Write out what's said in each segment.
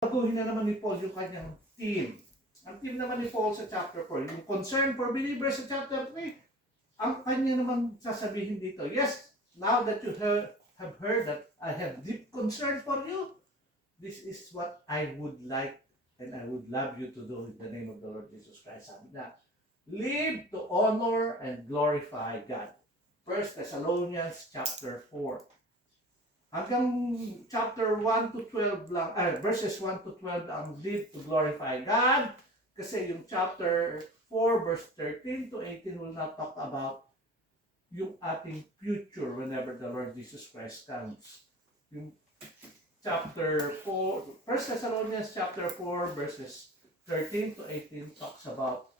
baguhin na naman ni Paul yung kanyang theme. Ang theme naman ni Paul sa chapter 4, yung concern for believers sa chapter 3, ang kanya naman sasabihin dito, yes, now that you have heard that I have deep concern for you, this is what I would like and I would love you to do in the name of the Lord Jesus Christ. Sabi na, live to honor and glorify God. 1 Thessalonians chapter 4. Hanggang chapter 1 to 12 lang, verses 1 to 12 ang live to glorify God. Kasi yung chapter 4 verse 13 to 18 will not talk about yung ating future whenever the Lord Jesus Christ comes. Yung chapter 4, 1 Thessalonians chapter 4 verses 13 to 18 talks about,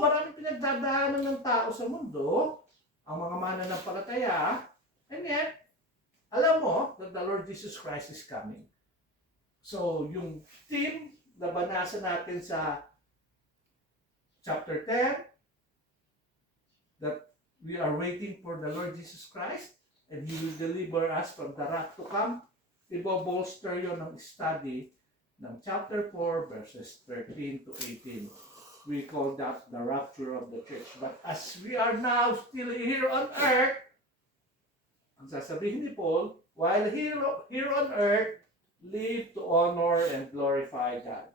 maraming pinagdadaanan ng tao sa mundo, ang mga mananampalataya, and yet, alam mo that the Lord Jesus Christ is coming. So, yung theme na banasa natin sa chapter 10, that we are waiting for the Lord Jesus Christ and He will deliver us from the wrath to come. Ibo-bolster yun ng study ng chapter 4 verses 13 to 18. We call that the rapture of the church. But as we are now still here on earth, ang sasabihin ni Paul, while here on earth, live to honor and glorify God.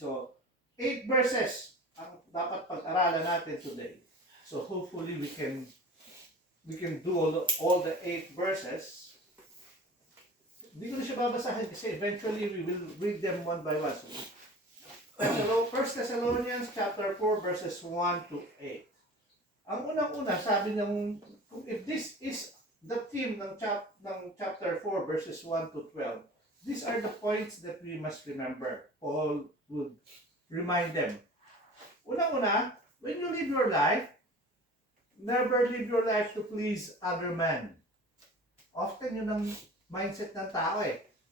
So, 8 verses ang dapat pag-aralan natin today. So, hopefully we can do all the 8 verses. Hindi ko na siya babasahin kasi eventually we will read them one by one. So, 1 Thessalonians chapter 4 verses 1 to 8. Ang unang-una, sabi ng, if this is the theme ng chapter 4 verses 1 to 12, these are the points that we must remember. Paul would remind them. Unang-una, when you live your life, never live your life to please other men. Often yun ang mindset ng tao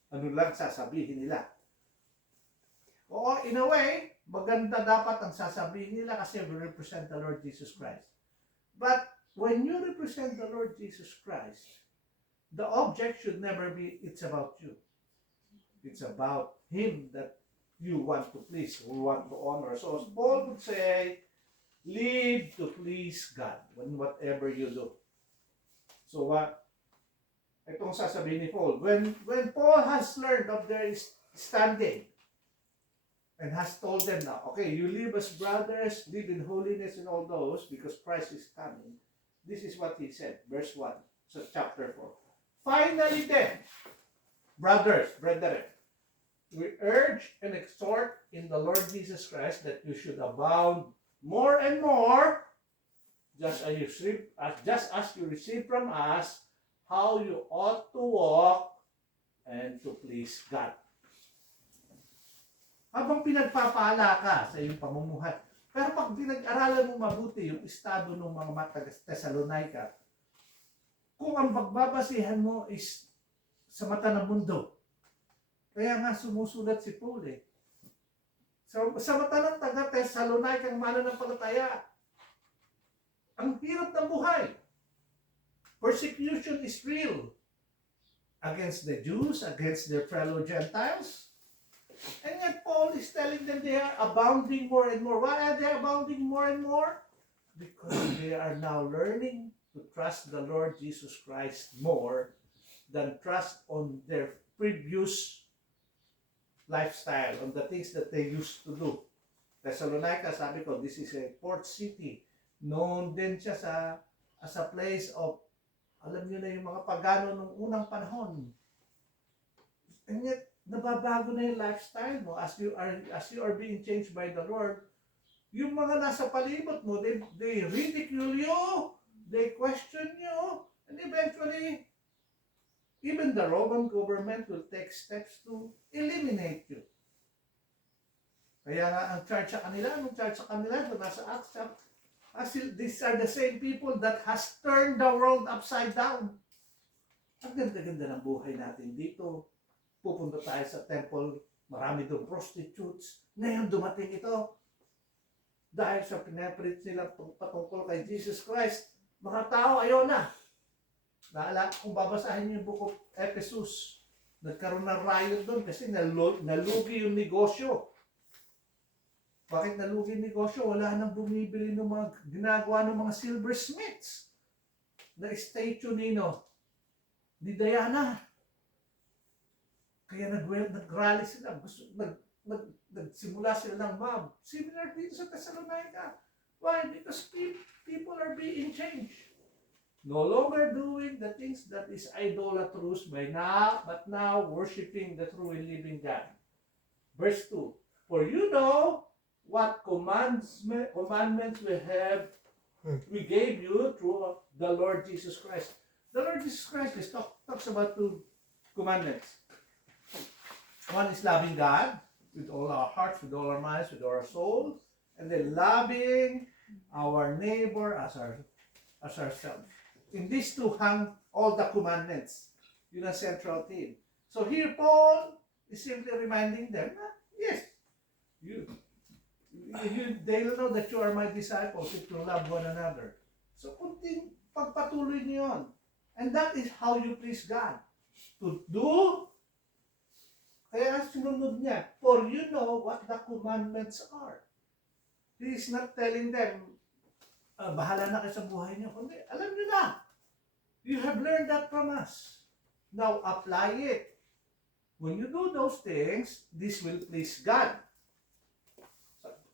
Ano lang sasabihin nila. Oo, in a way, maganda dapat ang sasabihin nila kasi we represent the Lord Jesus Christ. But when you represent the Lord Jesus Christ, the object should never be, it's about you. It's about Him that you want to please, or want to honor. So as Paul would say, live to please God in whatever you do. So itong sasabihin ni Paul, when Paul has learned of their standing, and has told them now, okay, you live as brothers, live in holiness and all those, because Christ is coming. This is what he said, verse 1, so chapter 4. Finally then, brothers, brethren, we urge and exhort in the Lord Jesus Christ that you should abound more and more, just as you receive from us, how you ought to walk and to please God. Habang pinagpapala ka sa iyong pamumuhay, pero pag pinag-aralan mo mabuti yung estado ng mga Thessalonica, kung ang pagbabasihan mo is sa mata ng mundo, kaya nga sumusulat si Paul sa mata ng taga-Thessalonica ang mananampalataya, ang hirap ng buhay. Persecution is real against the Jews, against their fellow Gentiles. And yet Paul is telling them they are abounding more and more. Why are they abounding more and more? Because they are now learning to trust the Lord Jesus Christ more than trust on their previous lifestyle, on the things that they used to do. Thessalonica, sabi ko, this is a port city. Known din siya as a place of, alam niyo na yung mga pagano nung unang panahon. And yet, nababago na yung lifestyle mo as you are being changed by the Lord. Yung mga nasa palibot mo, they ridicule you, they question you, and eventually, even the Roman government will take steps to eliminate you. Kaya nga ang church sa kanila, nasa Acts, these are the same people that has turned the world upside down. Ang ganda-ganda ng buhay natin dito. Pupunta tayo sa temple, marami doon prostitutes. Ngayon dumating ito. Dahil sa pinapreach nila patungkol kay Jesus Christ, mga tao ayaw na. Kung babasahin niyo yung book of Ephesus, Nagkaroon ng riot doon kasi nalugi yung negosyo. Bakit nalugi yung negosyo? Wala nang bumibili ng mga ginagawa ng mga silversmiths na statue ni Diana. Kaya nag-rally sila. Nagsimula sila ng mob. Similar dito sa Thessalonica. Why? Because people are being changed. No longer doing the things that is idolatrous but now worshiping the true and living God. Verse 2. For you know what commandments we gave you through the Lord Jesus Christ. The Lord Jesus Christ talks about two commandments. One is loving God with all our hearts, with all our minds, with all our souls, and then loving our neighbor as ourselves. In these two hang all the commandments. Yun ang central theme. So here Paul is simply reminding them, yes, they'll know that you are my disciples if you love one another. So kunting pagpatuloy niyo yun. And that is how you please God. To do, kaya sinunod niya, for you know what the commandments are. He is not telling them, bahala na kayo sa buhay niyo. Kundi, alam niyo na. You have learned that from us. Now apply it. When you do those things, this will please God.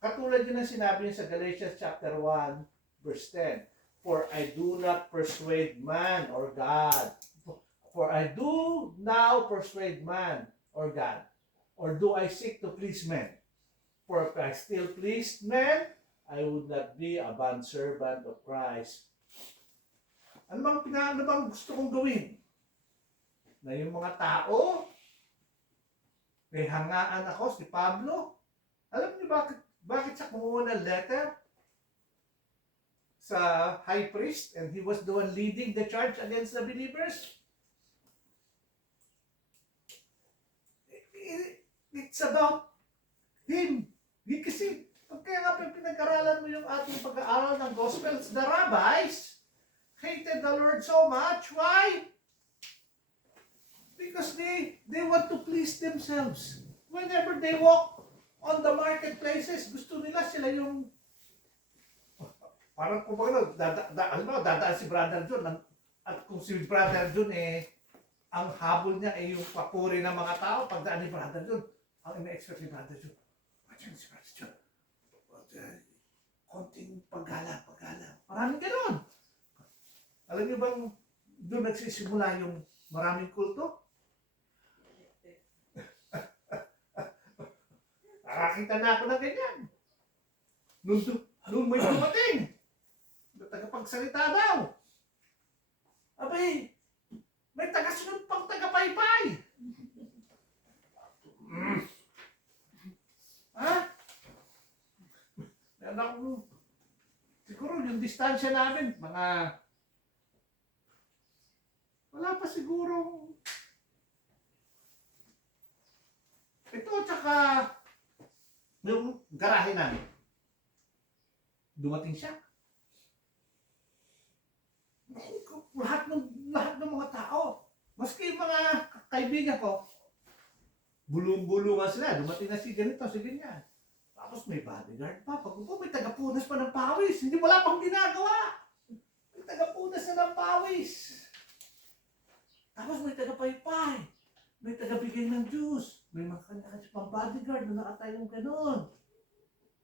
Katulad yun ang sinabi niya sa Galatians chapter 1, verse 10. For I do not persuade man or God. For I do now persuade man or God. Or do I seek to please men? For if I still pleased men, I would not be a bondservant of Christ. Ano bang gusto kong gawin? Na yung mga tao, may hangaan ako, si Pablo. Alam niyo bakit siya kumuha ng letter sa high priest and he was the one leading the charge against the believers? It's about him. Kasi kaya nga pinag-aralan mo yung ating pag-aaral ng Gospels, the rabbis hated the Lord so much. Why? Because they want to please themselves. Whenever they walk on the marketplaces, gusto nila sila yung parang kung dadaan si Brother John at kung si Brother John ang habol niya yung papuri ng mga tao, pagdaan ni Brother John, ang ina-expect ni Brother John, si Brother John, konting paggala. Maraming gano'n. Alam niyo bang doon nagsisimula yung maraming kulto? Nakakita na ako ng ganyan. Nung may dumating, tagapagsalita daw. Abay, may tagasunod pang tagapaypay. Ha? Siguro yung distansya namin, wala pa siguro. Ito, tsaka yung garahe namin. Dumating siya. Lahat ng mga tao, maski yung mga kaibigan ko, bulong-bulungan sila. Dumating na si ganito, si ganyan. Tapos may bodyguard pa. Pag may tagapunas pa ng pawis. Hindi wala pang ginagawa. May tagapunas na ng pawis. Tapos may tagapaypay. May tagabigay ng juice. May mga kanya-kanya pang bodyguard na nakatayong gano'n.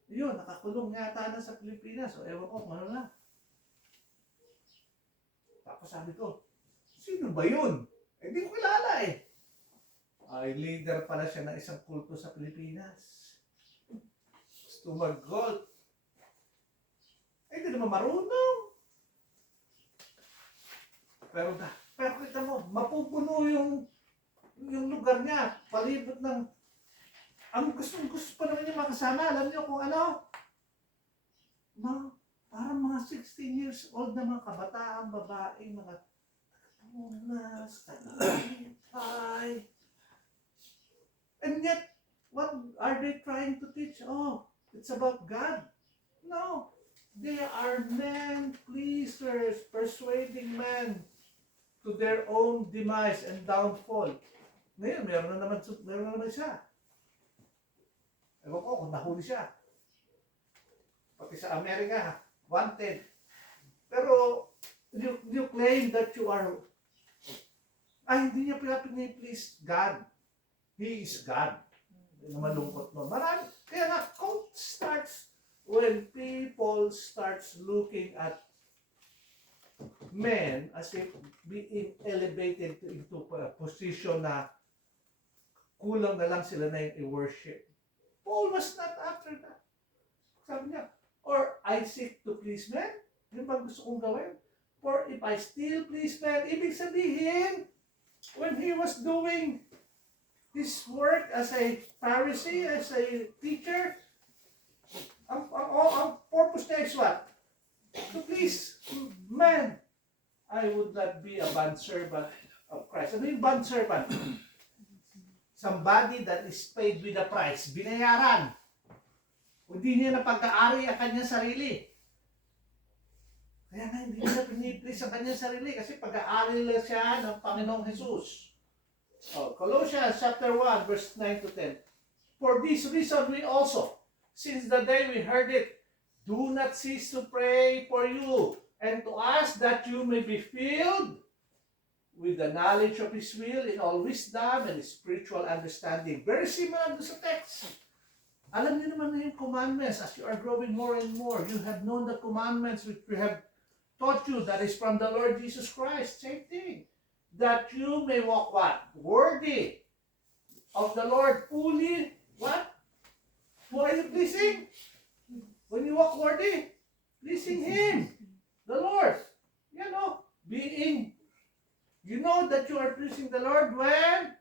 Yun, nakakulong yata na sa Pilipinas. So, ewan ko kung ano na. Tapos sabi ko, sino ba yun? Hindi ko kilala Ay, leader pala siya ng isang kulto sa Pilipinas. Gusto mag-gold. Hindi naman marunong. Pero kita mo, mapupuno yung lugar niya. Palibot ng... Ang gusto pa naman yung makasama. Alam niyo kung ano? Parang mga 16 years old na mga kabataan, babae, mga tagapunas, tagapay. And yet, what are they trying to teach? Oh, it's about God. No. They are men pleasers, persuading men to their own demise and downfall. Ngayon, meron na naman siya. Ewan ko kung nahuli siya. Pati sa Amerika, wanted. Pero, you claim that you are, hindi niya pinapini-please God. He is God. Malungkot nun. Marami. Kaya nga, cult starts when people starts looking at men as if being elevated into a position na kulang na lang sila na yung i-worship. Paul was not after that. Sabi niya, or I seek to please men. Yun ba gusto kong gawin? For if I still please men, ibig sabihin, when he was doing his work as a Pharisee, as a teacher, ang purpose niya is what? To please men. I would not be a bondservant of Christ. Ano yung bondservant? Somebody that is paid with a price. Binayaran. Hindi niya na pagkaari ang kanyang sarili. Kaya nga hindi niya piniplis ang kanyang sarili kasi pag-aari lang siya ng Panginoong Jesus. Colossians chapter 1 verse 9 to 10. For this reason we also, since the day we heard it, do not cease to pray for you and to ask that you may be filled with the knowledge of His will in all wisdom and spiritual understanding. Very similar to sa text. Alam niyo naman na yung commandments as you are growing more and more. You have known the commandments which we have taught you, that is from the Lord Jesus Christ. Same thing. That you may walk what? Worthy of the Lord, fully what? Who are you pleasing? When you walk worthy, pleasing Him, the Lord. You know that you are pleasing the Lord when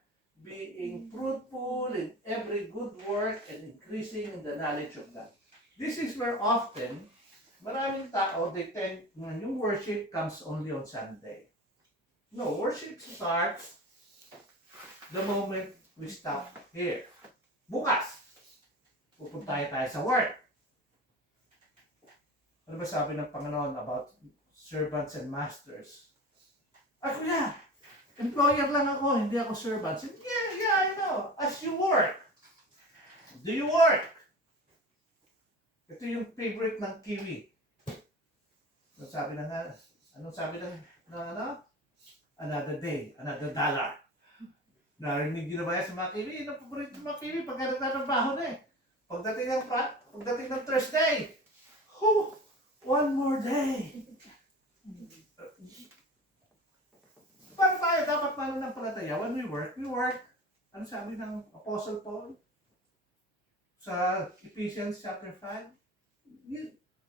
being fruitful in every good work and increasing in the knowledge of God. This is where often maraming tao, they think yung worship comes only on Sunday. No, worship starts the moment we stop here. Bukas, pupunta tayo sa work. Ano ba sabi ng Panginoon about servants and masters? Kuya, employer lang ako, hindi ako servant. Said, yeah, I know. As you work, do you work? Ito yung favorite ng Kiwi. Anong sabi ng another day, another dollar. Narinig nyo na ba yan sa mga Kiwi? Yun ang favorite ng mga Kiwi pagka nagtatrabaho na eh. Pagdating ng Thursday, one more day. Paano tayo dapat mananampalataya? When we work. Ano sabi ng Apostle Paul? Sa Ephesians chapter 5.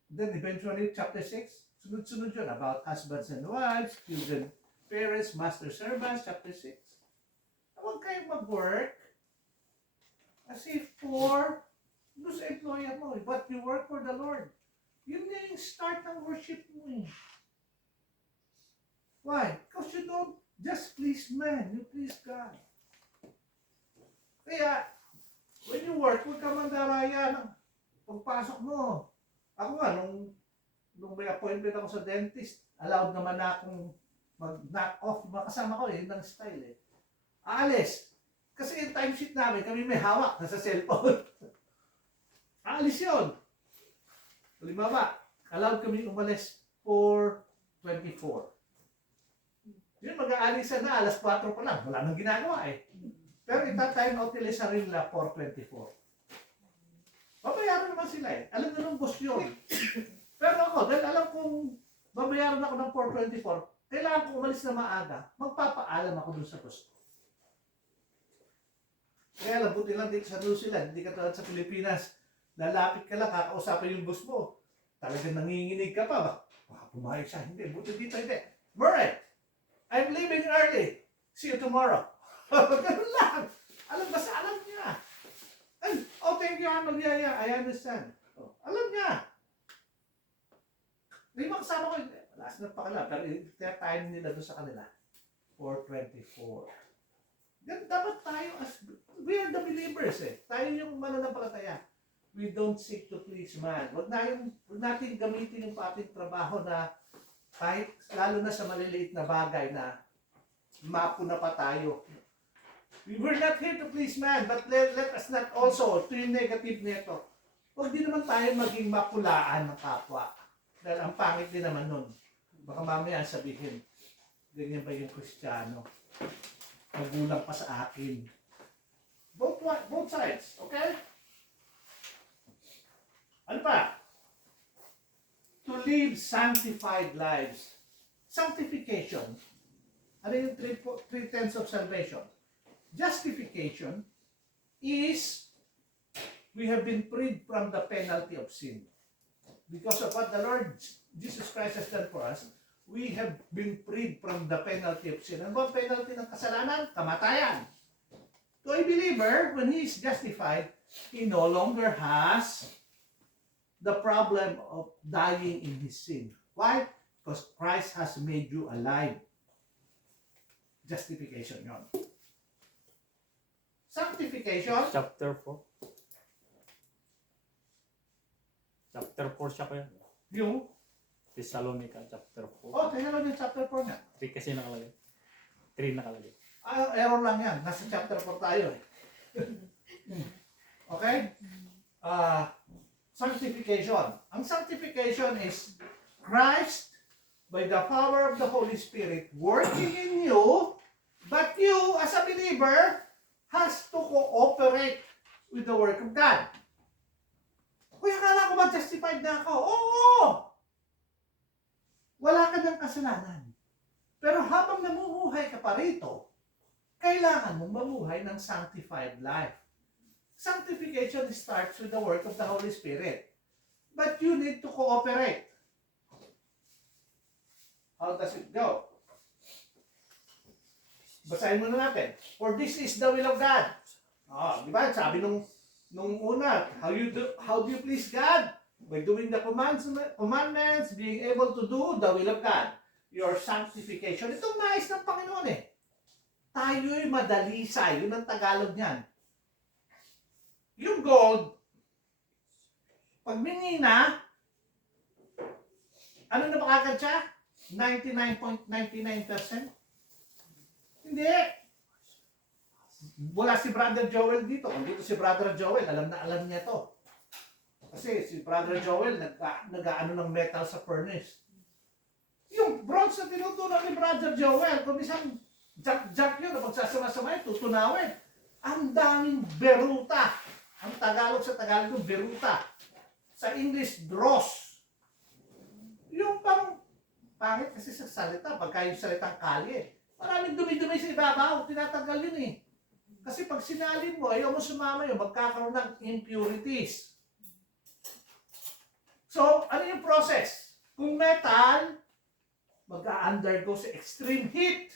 Then eventually chapter 6. Sunod-sunod yun about husbands and wives, children, parents, master servants, chapter 6. Huwag kayong mag-work as if for sa employer mo, but you work for the Lord. Yun na yung start ng worship mo eh. Why? Because you don't just please men, you please God. Kaya, when you work, huwag ka mandaraya ng pagpasok mo. Ako nga, nung may appointment ako sa dentist, allowed naman na akong mag-knock off. Kasama ko yun ang style eh. Aalis. Kasi yung timesheet namin, kami may hawak na sa cellphone. Aalis yun. Halimbawa, allowed kami umalis for 24. Yun, mag-aalisan na, alas 4 pa lang. Wala nang ginagawa eh. Pero ita-time out nila sa rin nila 4:24. Babayaran naman sila eh. Alam na ng boss yun. Pero ako, dahil alam kong babayaran ako ng 4:24, kailangan ko umalis na maaga, magpapaalam ako dun sa boss ko. Kaya lang, buti lang dito sa New Zealand, hindi ka tulad sa Pilipinas, lalapit ka lang, kakausapin yung boss mo. Talagang nanginginig ka pa. Baka pumayag siya. Hindi, buti dito, hindi. Murray! I'm leaving early. See you tomorrow. Ganun lang. Alam niya. Thank you, Arnold. Yeah, I understand. Alam niya. May mga kasama ko, last na pa kala, pero kaya time nila doon sa kanila. 4:24. Then dapat tayo, we are the believers eh. Tayo yung mananampalataya. We don't seek to please man. Huwag natin gamitin yung ating trabaho na kahit lalo na sa maliliit na bagay na mapuna pa tayo. We were not here to please man, but let us not also, ito yung negative nito. Huwag din naman tayo maging mapulaan ng kapwa. Dahil ang pangit din naman nun. Baka mamaya sabihin, ganyan ba yung Kristiyano? Magulang pa sa akin. Both sides, okay? Ano pa? To live sanctified lives. Sanctification. Ano yung three tenets of salvation? Justification is we have been freed from the penalty of sin. Because of what the Lord Jesus Christ has done for us, we have been freed from the penalty of sin. Ano ba ang penalty ng kasalanan? Kamatayan. To a believer, when he is justified, he no longer has the problem of dying in his sin. Why? Because Christ has made you alive. Justification yon. Sanctification. Chapter 4. Chapter 4 siya kaya. Yung, Thessalonica chapter 4. oh, tingnan mo yung chapter 4 nga. 3 kasi nakalagay. 3 nakalagay. Error lang yan. Nasa chapter 4 tayo eh. Okay? Sanctification. Ang sanctification is Christ, by the power of the Holy Spirit, working in you, but you, as a believer, has to cooperate with the work of God. Kuya, akala ko ba justified na ako? Oo! Wala ka ng kasalanan. Pero habang namubuhay ka pa rito, kailangan mong mamuhay ng sanctified life. Sanctification starts with the work of the Holy Spirit. But you need to cooperate. How does it go? Basahin muna natin. For this is the will of God. Di ba? Sabi nung una, how do you please God? By doing the commandments, being able to do the will of God. Your sanctification. Itong nais ng Panginoon eh. Tayo'y madalisay. Yun ang Tagalog niyan. Yung gold, pag minina, ano na makagad siya? 99.99%? Hindi. Wala si Brother Joel dito. Kung dito si Brother Joel, alam na alam niya to. Kasi si Brother Joel, nag-ano ng metal sa furnace. Yung bronze na tinutunan ni Brother Joel, kung isang jack yun, na pagsasama-samay, tutunawin. Ang daming beruta. Ang Tagalog sa Tagalog yung beruta. Sa English, dross. Yung pangit kasi sa salita, pagka yung salitang kalye, maraming dumi-dumi sa ibabaw, tinatanggal yun eh. Kasi pag sinalin mo, ayaw mo sumama yun, magkakaroon ng impurities. So, ano yung process? Kung metal, mag-undergo sa extreme heat.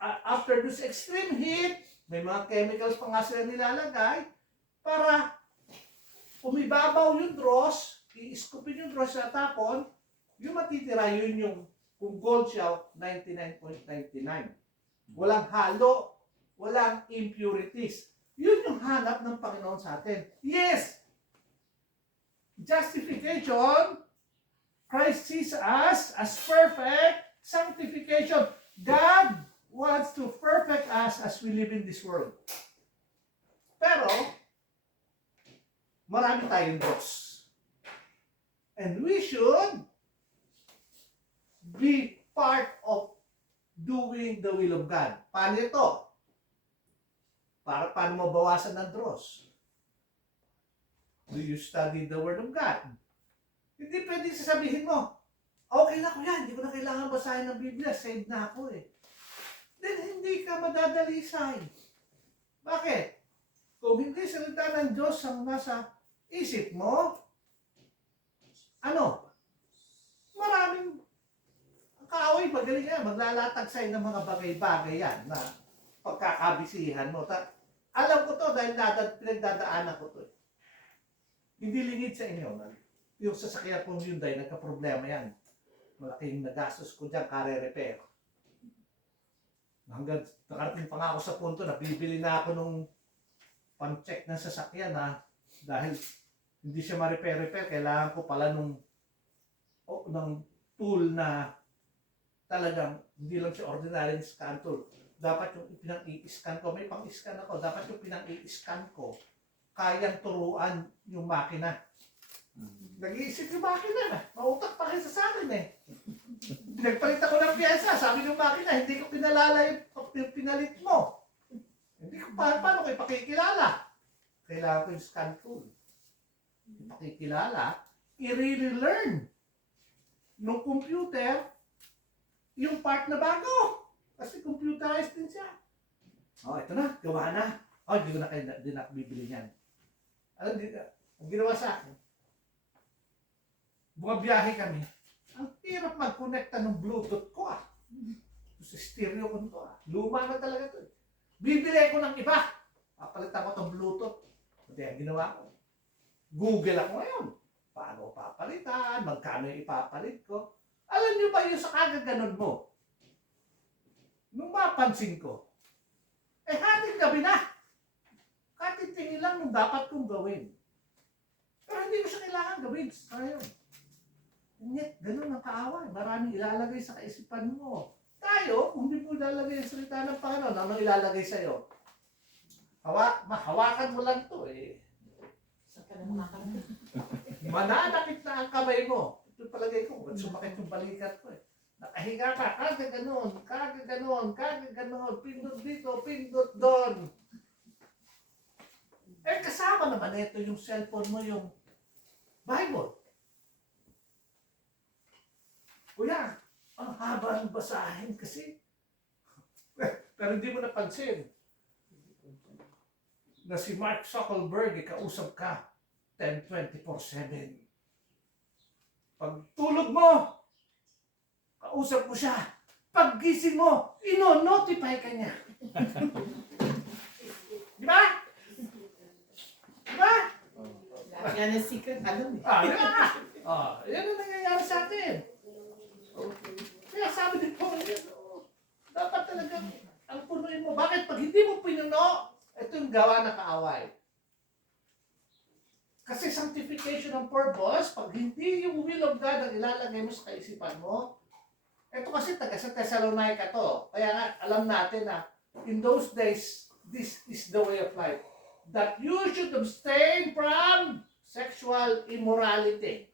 After this extreme heat, may mga chemicals pa nga sila nilalagay para umibabaw yung dross, i-scoopin yung dross sa tapon, yung matitira yun yung, kung gold siya, 99.99. Walang halo, walang impurities. Yun yung hanap ng Panginoon sa atin. Yes! Justification, Christ sees us as perfect. Sanctification, God wants to perfect us as we live in this world. Pero, marami tayong dross. And we should be part of doing the will of God. Paano ito? Paano mabawasan ng dross? Do you study the Word of God? Hindi pwede sasabihin mo, okay na ko yan, hindi ko na kailangan basahin ng Biblia, saved na ako eh. Then hindi ka madadalisay. Bakit? Kung hindi salita ng Diyos ang nasa isip mo, ano? Maraming kaaway, magaling yan, maglalatag sa'yo ng mga bagay-bagay yan na pagkakabisihan mo. Alam ko to dahil pinagdadaanan ko to. Hindi lingid sa inyo. Yung sasakyan kong Hyundai, nagka-problema yan. Malaking nagastos ko dyan, kare-repair. Hanggang nakarating pa nga ako sa punto na bibili na ako nung pang-check ng sasakyan na dahil hindi siya ma-repair, kailangan ko pala ng tool na talagang hindi lang siya ordinary scan tool. dapat yung pinang-i-scan ko, may pang-scan ako, dapat yung pinang-i-scan ko, kayang turuan yung makina. Nag-iisip yung makina, mautak pa kayo sa akin eh. Pinagpalit ako ng pyesa, sabi ng makina, hindi ko pinalala yung pinalit mo. Hindi ko paano ko ipakikilala. Kailangan ko yung scan tool. Ipakikilala, i-relearn nung computer yung part na bago. Kasi computerized din siya. Oh, ito na, gawa na. Oh, hindi ko na kayo bibili niyan. Alam, ang ginawa sa akin, bumabiyahe kami. Ang hirap mag-connecta ng Bluetooth ko ah. Sa stereo ko nito ah. Luma na talaga ito eh. Bibili ko ng iba. Papalitan ko itong Bluetooth. Hindi, ang ginawa ko. Google ako ngayon. Paano papalitan? Magkano yung ipapalit ko? Alam niyo ba yung sa kagaganon mo? Nung mapansin ko, hating gabi na. Katitingin lang nung dapat kong gawin. Pero hindi ko siya kailangan gawin. Ngayon. Ngunit, ganun ang kaaway. Maraming ilalagay sa kaisipan mo. Tayo, kung hindi mo ilalagay ang salita ng Panginoon, ano ilalagay sa'yo? Mahawakan mo lang to eh. Saan ka na makakarating? Mananakit na ang kamay mo. Ito palagay ko, ba't sumakit yung balikat ko eh. Nakahiga ka, kaga ganon, pindot dito, pindot doon. Kasama naman ito yung cellphone mo, yung Bible. Kuya, ang haba ng basahin kasi. Pero hindi mo napansin na si Mark Zuckerberg, kausap ka 10-24/7. Pag tulog mo, kausap mo siya. Pag gising mo, ino-notify ka niya. Di ba? Di ba? Yan ang secret, alam eh. Di ba? Yan ang nangyayari sa atin. Kaya sabi din po, dapat talaga ang punuin mo. Bakit? Pag hindi mo pinuno, ito yung gawa na kaaway. Kasi sanctification ng purpose, pag hindi yung will of God ang ilalagay mo sa kaisipan mo, ito kasi taga sa Thessalonica to. Kaya nga, alam natin na in those days, this is the way of life. That you should abstain from sexual immorality.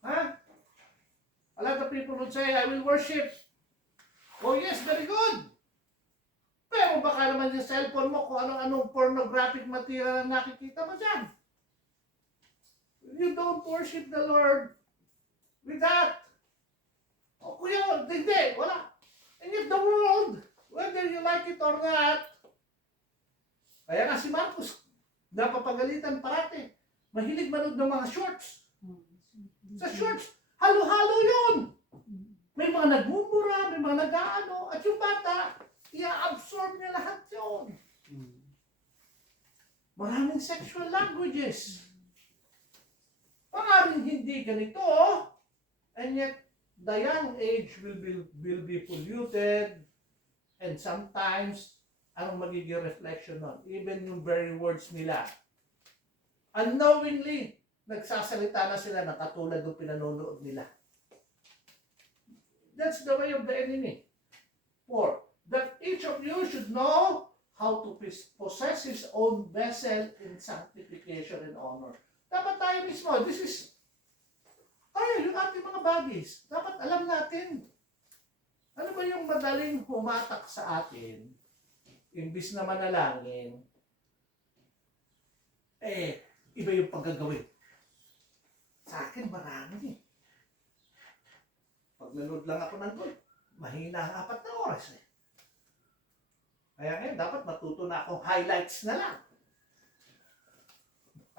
Huh? A lot of people would say, I will worship. Oh yes, very good. Pero baka naman yung cellphone mo kung anong pornographic material ang nakikita mo dyan. You don't worship the Lord with that. O kuya, hindi, wala. And yet the world, whether you like it or not, kaya nga si Marcos, napapagalitan parati. Mahilig manood ng mga shorts. Sa shorts, halo-halo yun. May mga nagmumura, may mga nag-aano, at yung bata, i-absorb niya lahat yun. Maraming sexual languages. Maraming hindi ganito, and yet the young age will be polluted, and sometimes, anong magiging reflection nun? Even yung very words nila. Unknowingly, nagsasalita na sila na katulad ng pinanonood nila. That's the way of the enemy. 4. That each of you should know how to possess his own vessel in sanctification and honor. Dapat tayo mismo, this is, yung ating mga baggies. Dapat alam natin. Ano ba yung madaling humatak sa atin, imbis na manalangin, iba yung paggagawin. Sa akin, marami. Pag nanood lang ako ng goal, mahina ang 4 na oras eh. Kaya ngayon, dapat matuto na akong highlights na lang.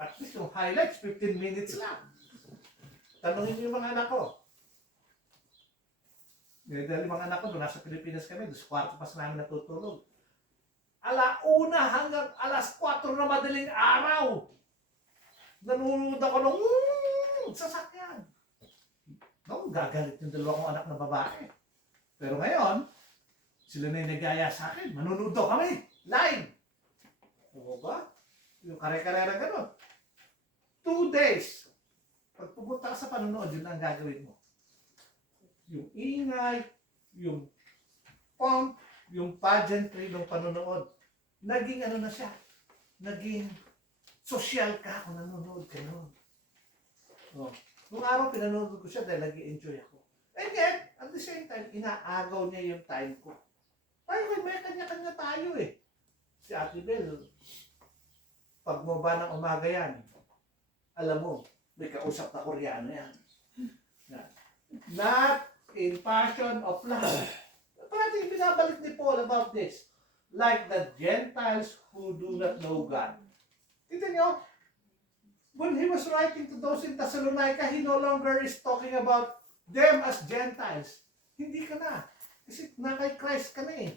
At least yung highlights, 15 minutes lang. Tanungin niyo yung mga anak ko. Dahil mga anak ko, doon nasa Pilipinas kami, doon sa kwarto pa sa namin natutulog. 1:00 hanggang 4:00 na madaling araw. Nanonood ako ng sasakyan. No, gagalit yung 2 kong anak na babae. Pero ngayon, sila na yung nagaya sa akin. Manunood daw kami. Live. O ba? Yung kare-karera gano'n. 2 days. Pag pupunta ka sa panonood, yun ang gagawin mo. Yung ingay, yung pomp, yung pageantry ng panonood. Naging ano na siya, naging social ka kung nanonood ka nun. Oh. Nung araw, pinanonood ko siya dahil nag-enjoy ako. And yet, at the same time, inaagaw niya yung time ko. Tayo, may kanya-kanya tayo eh. Si Ate Bel, pag mo ba ng umaga yan, alam mo, may kausap na Koreano yan. Not in passion of love. Parang binabalik ni Paul about this. Like the Gentiles who do not know God. Kita niyo, when he was writing to those in Thessalonica, he no longer is talking about them as Gentiles. Hindi ka na. Kasi na kay Christ ka na eh.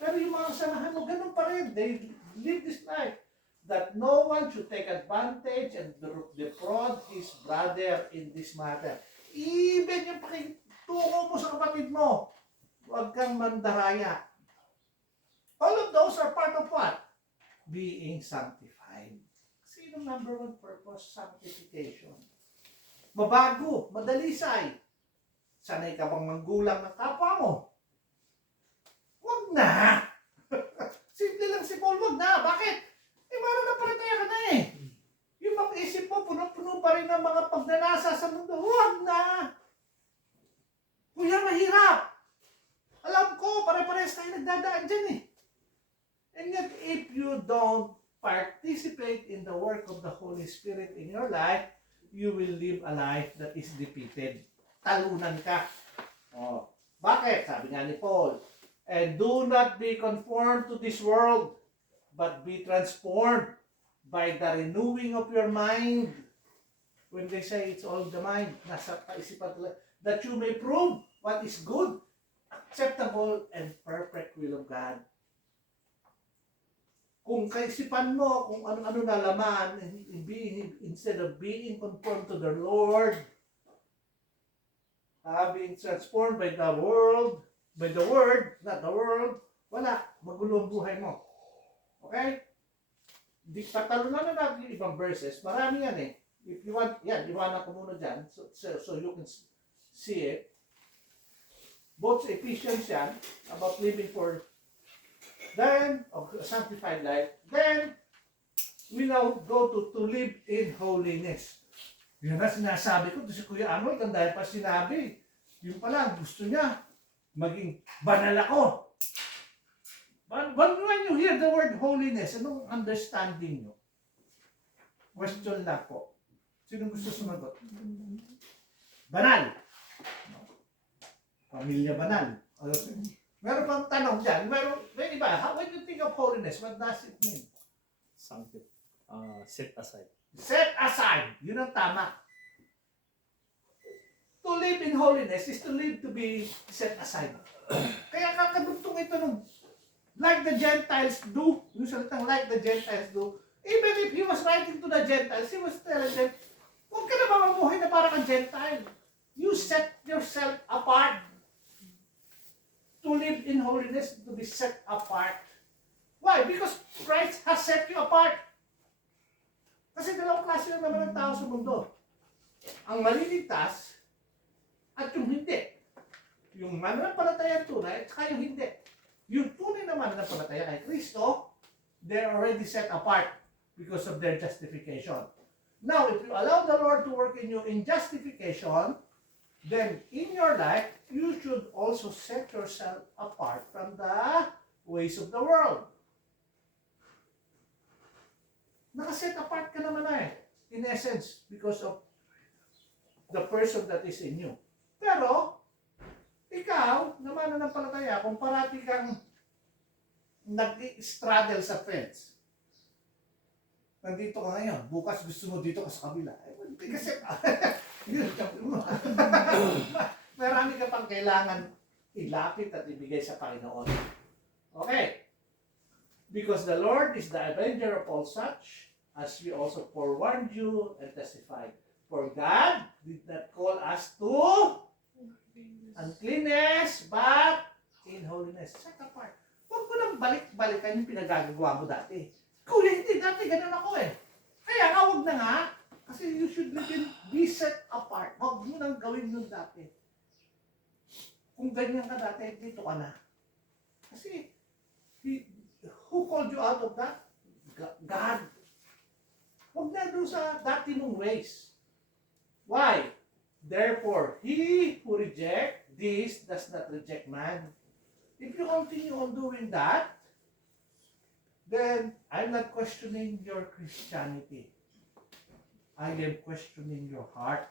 Pero yung mga samahan mo, ganun pa rin. They live this life. That no one should take advantage and defraud his brother in this matter. Even yung pakitungo mo sa kapatid mo, huwag kang mandaraya. All of those are part of what? Being sanctified. Sino number one purpose? Sanctification. Mabago, madalisay. Sanay ka bang manggulang ng kapwa mo? Huwag na! Simple lang si Paul, huwag na. Bakit? Mananampalataya ka na eh. Yung mga isip mo, puno-puno pa rin ng mga pagnanasa sa mundo. Huwag na! Kuya, mahirap. Alam ko, pare-pares tayo nagdadaan dyan eh. And yet, if you don't participate in the work of the Holy Spirit in your life, you will live a life that is defeated. Talunan ka. Oh. Bakit? Sabi nga ni Paul, and do not be conformed to this world, but be transformed by the renewing of your mind. When they say it's all the mind, nasa kaisipan talaga, that you may prove what is good, acceptable, and perfect will of God. Kung kaisipan mo, kung ano-ano na laman, instead of being conformed to the Lord, being transformed by the world, by the word, not the world, wala, magulo ang buhay mo. Okay? Tatalunan na natin yung ibang verses. Marami yan eh. If you want, yan, iwanan ko muna dyan so you can see it. Both Ephesians yan, about living for, then, of sanctified life. Then, we now go to live in holiness. Yan na sinasabi ko. Si Kuya Arnold, ang dahil pa sinabi. Yung pala, gusto niya maging banal ako. But when you hear the word holiness, anong understanding nyo? Question lang po. Sino gusto sumagot? Banal. Pamilya banal. Meron pang tanong dyan. May iba, when you think of holiness, what does it mean? Set aside. Set aside. Yun ang tama. To live in holiness is to live to be set aside. Kaya kakadugtong ito nung like the Gentiles do, yung salitang like the Gentiles do, even if he was writing to the Gentiles, he was telling them, huwag ka na mamamuhay na parang ang Gentile. You set yourself apart. To live in holiness, to be set apart. Why? Because Christ has set you apart. Kasi dalawang klase na naman ng tao sa mundo. Ang maliligtas at yung hindi. Yung mananampalataya tunay at saka yung hindi. Yung tunay naman na palataya kay Kristo, they're already set apart because of their justification. Now, if you allow the Lord to work in you in justification, then in your life, you should also set yourself apart from the ways of the world. Nakaset apart ka naman na eh, in essence, because of the person that is in you. Pero, ikaw, na mananampalataya, kung parati kang nag-straddle sa fence, nandito ka ngayon, bukas gusto mo dito ka sa kabila. Kasi, yun, marami ka pang kailangan ilapit at ibigay sa Panginoon. Okay. Because the Lord is the avenger of all such, as we also forewarned you and testified. For God did not call us to uncleanness, but in holiness. Set apart. Huwag mo nang balik-balikan yung pinagagawa mo dati. Kuya, hindi. Dati ganun ako eh. Kaya nga, huwag na nga. Kasi you should be set apart. Huwag mo nang gawin yun dati. Kung ganyan ka dati, dito ka na. Kasi, who called you out of that? God. Huwag na doon sa dati mong ways. Why? Therefore, he who rejects this does not reject man. If you continue on doing that, then I'm not questioning your Christianity. I am questioning your heart.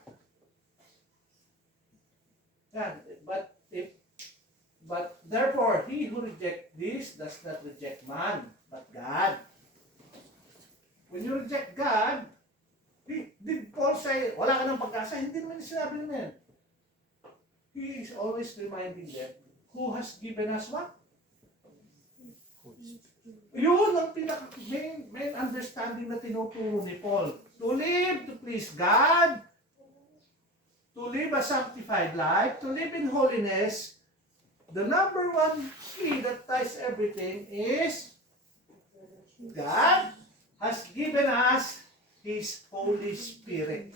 Yeah, but therefore, he who rejects this does not reject man, but God. When you reject God, did Paul say, wala ka ng pag-asa? Hindi naman sinabi niya yan. He is always reminding them, who has given us what? Yun ang main understanding na tinuturo ni Paul. To live, to please God, to live a sanctified life, to live in holiness. The number one key that ties everything is God has given us His Holy Spirit.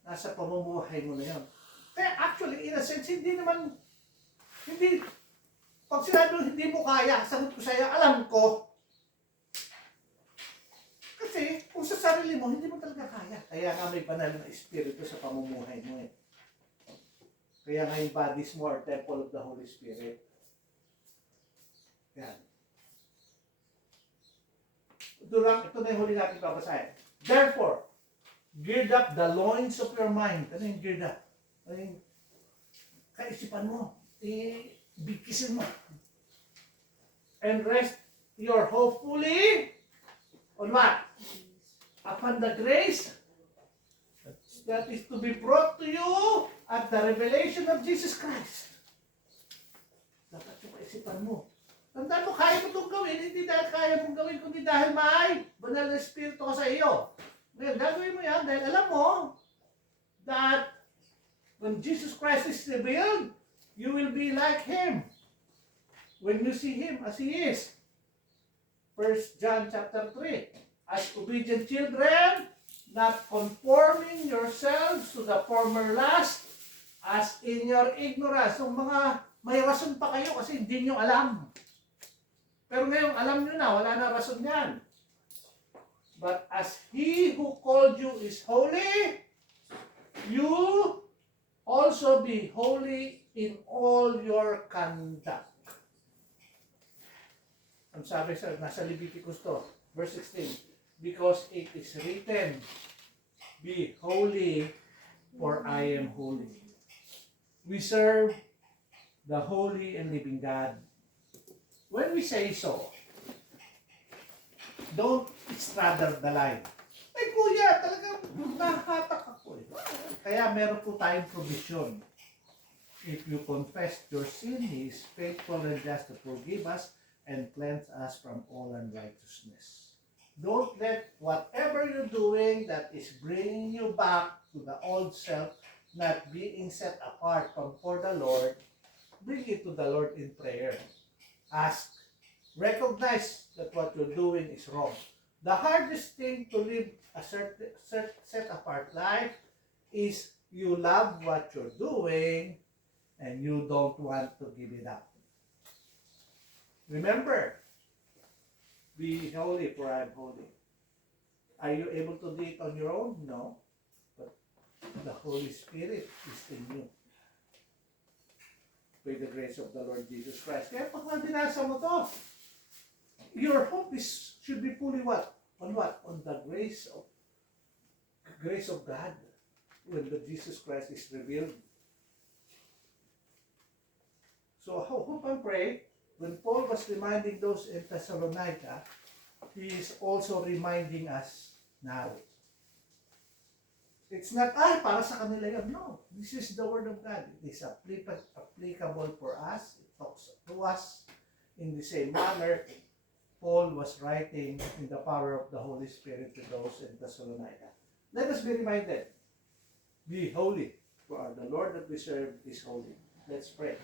Nasa pamumuhay mo na yun. Kaya actually, in a sense, pag sinabi mo, hindi mo kaya, sagot ko sa'yo, alam ko. Kasi, kung sa sarili mo, hindi mo talaga kaya. Kaya nga may banal na Espiritu sa pamumuhay mo eh. Kaya nga yung bodies mo are temple of the Holy Spirit. Yan. Ito na yung huli natin babasahin. Therefore, gird up the loins of your mind. Ano yung gird up? Ano yung kaisipan mo? Bigkisin mo. And rest your hope fully on what? Upon the grace that is to be brought to you at the revelation of Jesus Christ. Dapat yung kaisipan mo. Tandaan mo, kaya mo itong gawin, hindi dahil kaya mong gawin, kundi dahil may banal na Espiritu ka sa iyo. Ngayon, gagawin mo yan dahil alam mo that when Jesus Christ is revealed, you will be like Him. When you see Him as He is. 1 John chapter 3. As obedient children, not conforming yourselves to the former lust, as in your ignorance. Yung mga may rason pa kayo kasi hindi nyo alam. Pero ngayon, alam nyo na, wala na rason yan. But as He who called you is holy, you also be holy in all your conduct. Ang sabi sa nasa Leviticus to, verse 16, because it is written, be holy, for I am holy. We serve the holy and living God. When we say so, don't straddle the line. Ay kuya, talagang nahatak ako eh. Kaya meron po tayong provision. If you confess your sin, He is faithful and just to forgive us and cleanse us from all unrighteousness. Don't let whatever you're doing that is bringing you back to the old self, not being set apart from for the Lord, bring it to the Lord in prayer. Ask. Recognize that what you're doing is wrong. The hardest thing to live a set apart life is you love what you're doing and you don't want to give it up. Remember, be holy for I am holy. Are you able to do it on your own? No. But the Holy Spirit is in you. By the grace of the Lord Jesus Christ. Kaya pag binasa mo to, your hope should be fully what? On what? On the grace of God. When the Jesus Christ is revealed. So hope and pray, when Paul was reminding those in Thessalonica, he is also reminding us now. It's not, para sa kanila yun. No, this is the Word of God. It is applicable for us. It talks to us in the same manner Paul was writing in the power of the Holy Spirit to those in Thessalonica. Let us be reminded, be holy, for the Lord that we serve is holy. Let's pray.